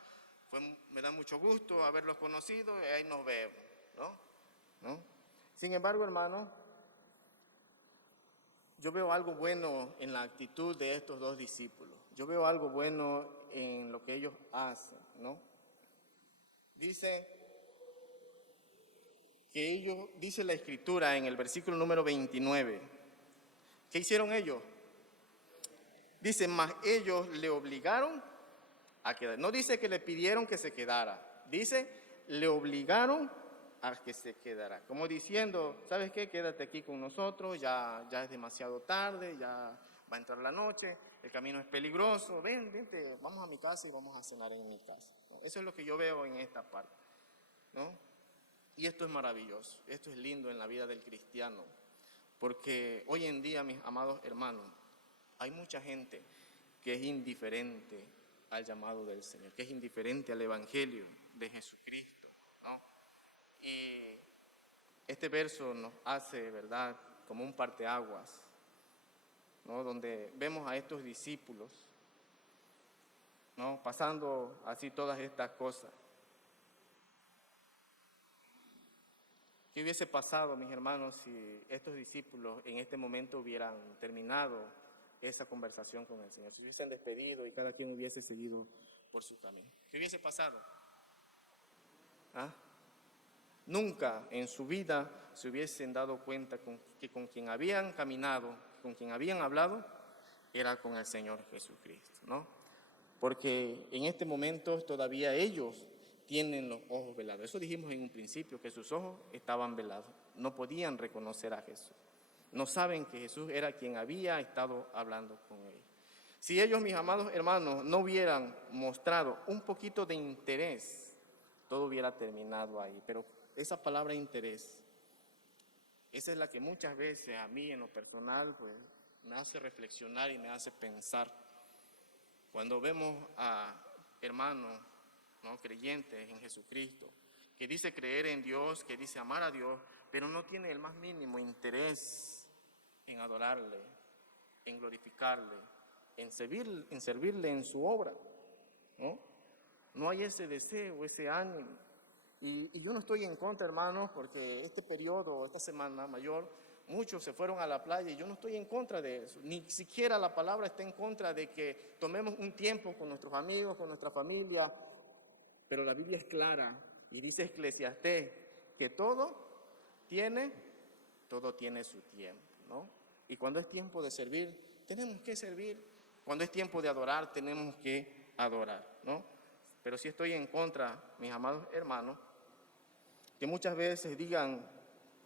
Me da mucho gusto haberlos conocido y ahí nos vemos, ¿no? Sin embargo, hermano, yo veo algo bueno en la actitud de estos 2 discípulos. Yo veo algo bueno en lo que ellos hacen, ¿no? Dice que dice la Escritura en el versículo número 29, ¿Qué hicieron ellos? Dice, mas ellos le obligaron a quedar. No dice que le pidieron que se quedara. Dice, le obligaron a que se quedara. Como diciendo, ¿sabes qué? Quédate aquí con nosotros, ya es demasiado tarde, ya va a entrar la noche, el camino es peligroso, vente, vamos a mi casa y vamos a cenar en mi casa. Eso es lo que yo veo en esta parte, ¿no? Y esto es maravilloso, esto es lindo en la vida del cristiano, porque hoy en día, mis amados hermanos, hay mucha gente que es indiferente al llamado del Señor, que es indiferente al Evangelio de Jesucristo, ¿no? Y este verso nos hace, ¿verdad?, como un parteaguas, ¿no?, donde vemos a estos discípulos, ¿no?, pasando así todas estas cosas. ¿Qué hubiese pasado, mis hermanos, si estos discípulos en este momento hubieran terminado esa conversación con el Señor? Si hubiesen despedido y cada quien hubiese seguido por su camino. ¿Qué hubiese pasado? ¿Ah? Nunca en su vida se hubiesen dado cuenta que con quien habían caminado, con quien habían hablado, era con el Señor Jesucristo, ¿no? Porque en este momento todavía ellos tienen los ojos velados. Eso dijimos en un principio, que sus ojos estaban velados. No podían reconocer a Jesús. No saben que Jesús era quien había estado hablando con ellos. Si ellos, mis amados hermanos, no hubieran mostrado un poquito de interés, todo hubiera terminado ahí. Pero esa palabra interés, esa es la que muchas veces a mí en lo personal pues, me hace reflexionar y me hace pensar. Cuando vemos a hermanos, ¿no?, creyentes en Jesucristo, que dice creer en Dios, que dice amar a Dios, pero no tiene el más mínimo interés en adorarle, en glorificarle, en servirle en su obra, ¿no? No hay ese deseo, ese ánimo. Y yo no estoy en contra, hermanos, porque este periodo, esta semana mayor, muchos se fueron a la playa y yo no estoy en contra de eso. Ni siquiera la palabra está en contra de que tomemos un tiempo con nuestros amigos, con nuestra familia. Pero la Biblia es clara y dice Eclesiastés que todo tiene su tiempo, ¿no? Y cuando es tiempo de servir, tenemos que servir. Cuando es tiempo de adorar, tenemos que adorar, ¿no? Pero sí estoy en contra, mis amados hermanos, que muchas veces digan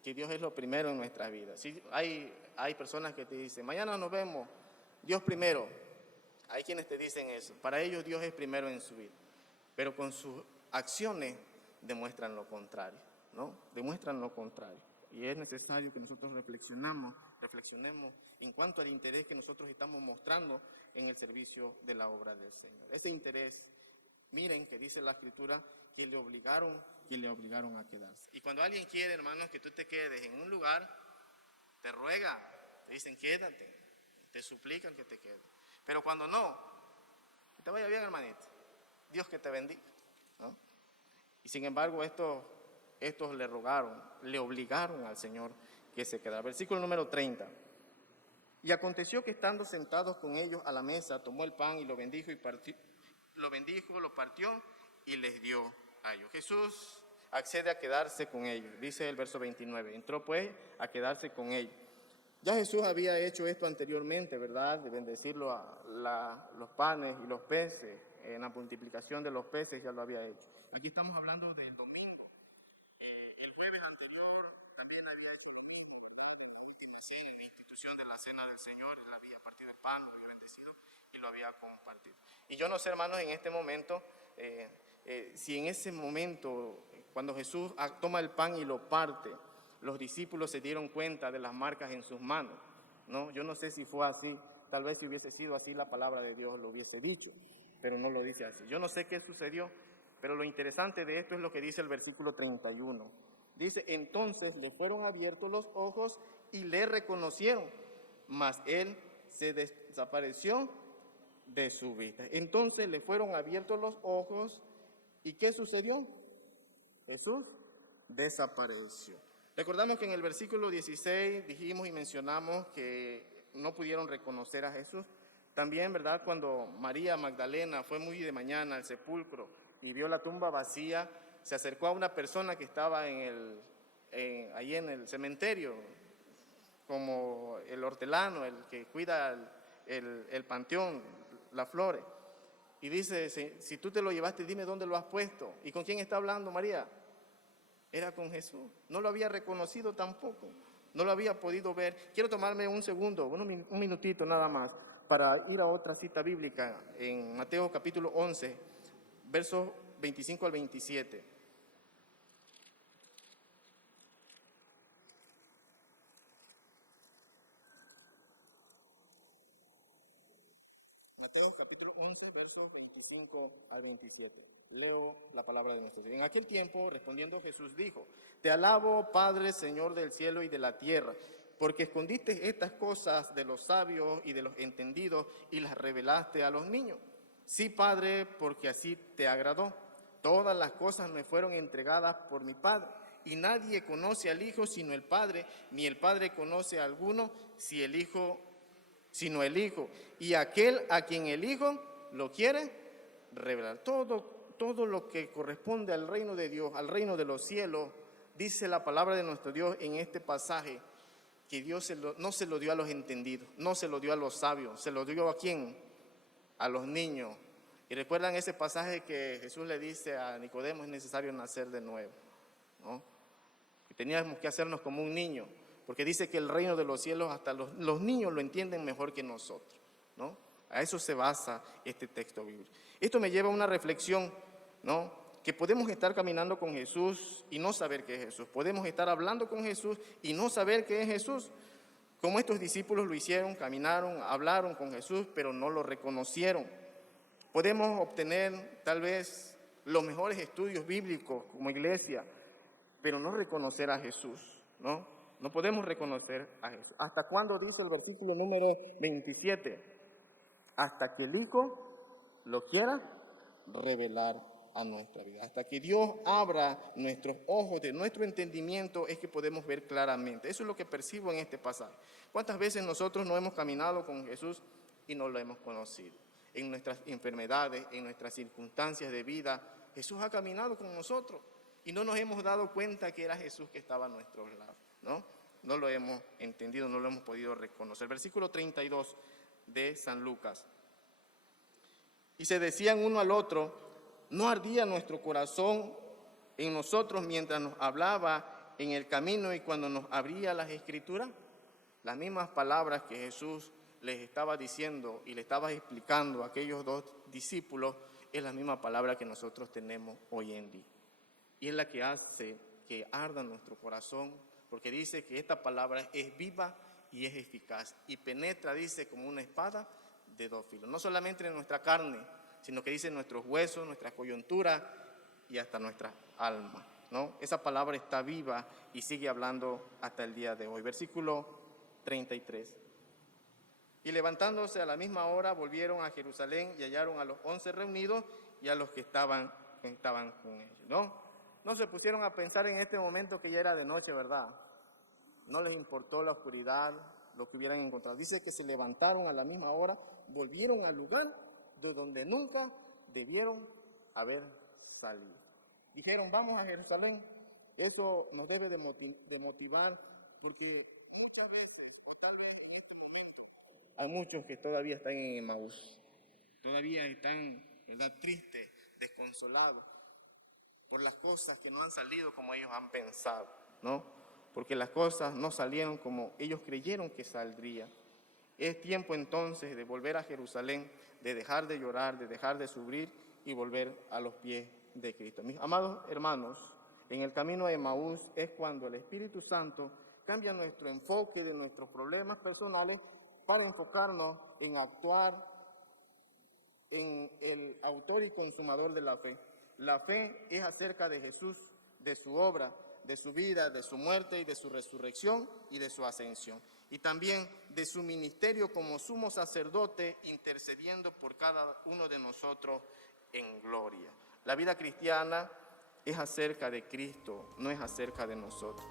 que Dios es lo primero en nuestras vidas. Sí, hay personas que te dicen, mañana nos vemos, Dios primero. Hay quienes te dicen eso. Para ellos Dios es primero en su vida. Pero con sus acciones demuestran lo contrario, ¿no? Demuestran lo contrario. Y es necesario que nosotros reflexionemos en cuanto al interés que nosotros estamos mostrando en el servicio de la obra del Señor. Ese interés, miren que dice la Escritura, que le obligaron a quedarse. Y cuando alguien quiere, hermanos, que tú te quedes en un lugar, te ruegan, te dicen quédate, te suplican que te quedes. Pero cuando no, que te vaya bien, hermanito, Dios que te bendiga, ¿no? Y sin embargo, estos le obligaron al Señor que se quedara. Versículo número 30. Y aconteció que estando sentados con ellos a la mesa, tomó el pan y lo bendijo lo partió y les dio a ellos. Jesús accede a quedarse con ellos, dice el verso 29. Entró pues a quedarse con ellos. Ya Jesús había hecho esto anteriormente, ¿verdad? De bendecir los panes y los peces. En la multiplicación de los peces ya lo había hecho. Aquí estamos hablando del domingo. El jueves anterior también había hecho, sí, en la institución de la cena del Señor, él había partido el pan, lo había bendecido y lo había compartido. Y yo no sé, hermanos, en este momento, si en ese momento, cuando Jesús toma el pan y lo parte, los discípulos se dieron cuenta de las marcas en sus manos, ¿no? Yo no sé si fue así. Tal vez si hubiese sido así, la palabra de Dios lo hubiese dicho, pero no lo dice así. Yo no sé qué sucedió, pero lo interesante de esto es lo que dice el versículo 31. Dice, entonces le fueron abiertos los ojos y le reconocieron, mas él se desapareció de su vista. Entonces le fueron abiertos los ojos y ¿qué sucedió? Jesús desapareció. Recordamos que en el versículo 16 dijimos y mencionamos que no pudieron reconocer a Jesús. También, ¿verdad? Cuando María Magdalena fue muy de mañana al sepulcro y vio la tumba vacía, se acercó a una persona que estaba ahí en el cementerio, como el hortelano, el que cuida el panteón, las flores. Y dice, si tú te lo llevaste, dime dónde lo has puesto. ¿Y con quién está hablando María? Era con Jesús. No lo había reconocido tampoco. No lo había podido ver. Quiero tomarme un segundo, un minutito nada más, para ir a otra cita bíblica en Mateo capítulo 11, versos 25 al 27. Mateo capítulo 11, versos 25 al 27. Leo la palabra de nuestro Dios. En aquel tiempo, respondiendo Jesús, dijo: Te alabo, Padre, Señor del cielo y de la tierra, porque escondiste estas cosas de los sabios y de los entendidos y las revelaste a los niños. Sí, Padre, porque así te agradó. Todas las cosas me fueron entregadas por mi Padre, y nadie conoce al Hijo sino el Padre, ni el Padre conoce a alguno sino el Hijo, y aquel a quien el Hijo lo quiere revelar. Todo lo que corresponde al reino de Dios, al reino de los cielos, dice la palabra de nuestro Dios en este pasaje, que Dios no se lo dio a los entendidos, no se lo dio a los sabios, se lo dio ¿a quién? A los niños. Y recuerdan ese pasaje que Jesús le dice a Nicodemo: es necesario nacer de nuevo, ¿no? Y teníamos que hacernos como un niño, porque dice que el reino de los cielos hasta los niños lo entienden mejor que nosotros, ¿no? A eso se basa este texto bíblico. Esto me lleva a una reflexión, ¿no? Que podemos estar caminando con Jesús y no saber qué es Jesús. Podemos estar hablando con Jesús y no saber qué es Jesús. Como estos discípulos lo hicieron, caminaron, hablaron con Jesús, pero no lo reconocieron. Podemos obtener tal vez los mejores estudios bíblicos como iglesia, pero no reconocer a Jesús, ¿no? No podemos reconocer a Jesús. ¿Hasta cuándo dice el versículo número 27? Hasta que el Hijo lo quiera revelar a nuestra vida. Hasta que Dios abra nuestros ojos, de nuestro entendimiento, es que podemos ver claramente. Eso es lo que percibo en este pasaje. ¿Cuántas veces nosotros no hemos caminado con Jesús y no lo hemos conocido? En nuestras enfermedades, en nuestras circunstancias de vida, Jesús ha caminado con nosotros y no nos hemos dado cuenta que era Jesús que estaba a nuestros lados, ¿no? No lo hemos entendido, no lo hemos podido reconocer. Versículo 32 de San Lucas. Y se decían uno al otro: ¿no ardía nuestro corazón en nosotros mientras nos hablaba en el camino y cuando nos abría las Escrituras? Las mismas palabras que Jesús les estaba diciendo y le estaba explicando a aquellos dos discípulos es la misma palabra que nosotros tenemos hoy en día. Y es la que hace que arda nuestro corazón, porque dice que esta palabra es viva y es eficaz y penetra, dice, como una espada de dos filos. No solamente en nuestra carne, sino que dice en nuestros huesos, nuestras coyunturas y hasta nuestra alma, ¿no? Esa palabra está viva y sigue hablando hasta el día de hoy. Versículo 33. Y levantándose a la misma hora, volvieron a Jerusalén y hallaron a los 11 reunidos y a los que estaban con ellos, ¿no? No se pusieron a pensar en este momento que ya era de noche, ¿verdad? No les importó la oscuridad, lo que hubieran encontrado. Dice que se levantaron a la misma hora, volvieron al lugar de donde nunca debieron haber salido. Dijeron: vamos a Jerusalén. Eso nos debe de motivar, porque muchas veces, o tal vez en este momento, hay muchos que todavía están en Emaús. Todavía están, ¿verdad?, tristes, desconsolados por las cosas que no han salido como ellos han pensado, ¿no? Porque las cosas no salieron como ellos creyeron que saldría. Es tiempo entonces de volver a Jerusalén, de dejar de llorar, de dejar de sufrir y volver a los pies de Cristo. Mis amados hermanos, en el camino de Emaús es cuando el Espíritu Santo cambia nuestro enfoque de nuestros problemas personales para enfocarnos en actuar en el autor y consumador de la fe. La fe es acerca de Jesús, de su obra, de su vida, de su muerte y de su resurrección y de su ascensión. Y también de su ministerio como sumo sacerdote intercediendo por cada uno de nosotros en gloria. La vida cristiana es acerca de Cristo, no es acerca de nosotros.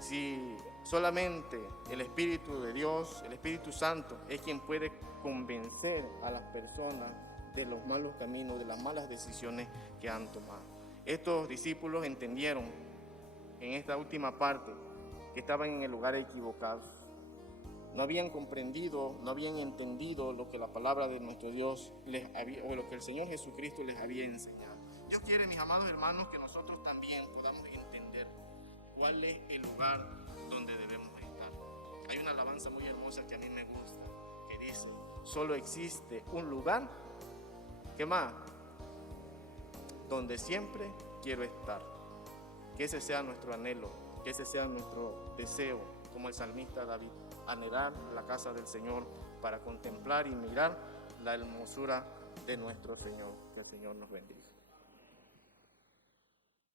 Si solamente el Espíritu de Dios, el Espíritu Santo, es quien puede convencer a las personas de los malos caminos, de las malas decisiones que han tomado. Estos discípulos entendieron en esta última parte que estaban en el lugar equivocado, no habían comprendido, no habían entendido lo que la palabra de nuestro Dios les había, o lo que el Señor Jesucristo les había enseñado. Dios quiere, mis amados hermanos, que nosotros también podamos entender cuál es el lugar donde debemos estar. Hay una alabanza muy hermosa que a mí me gusta, que dice: solo existe un lugar, ¿qué más? Donde siempre quiero estar. Que ese sea nuestro anhelo, que ese sea nuestro deseo, como el salmista David, anhelar la casa del Señor para contemplar y mirar la hermosura de nuestro Señor. Que el Señor nos bendiga.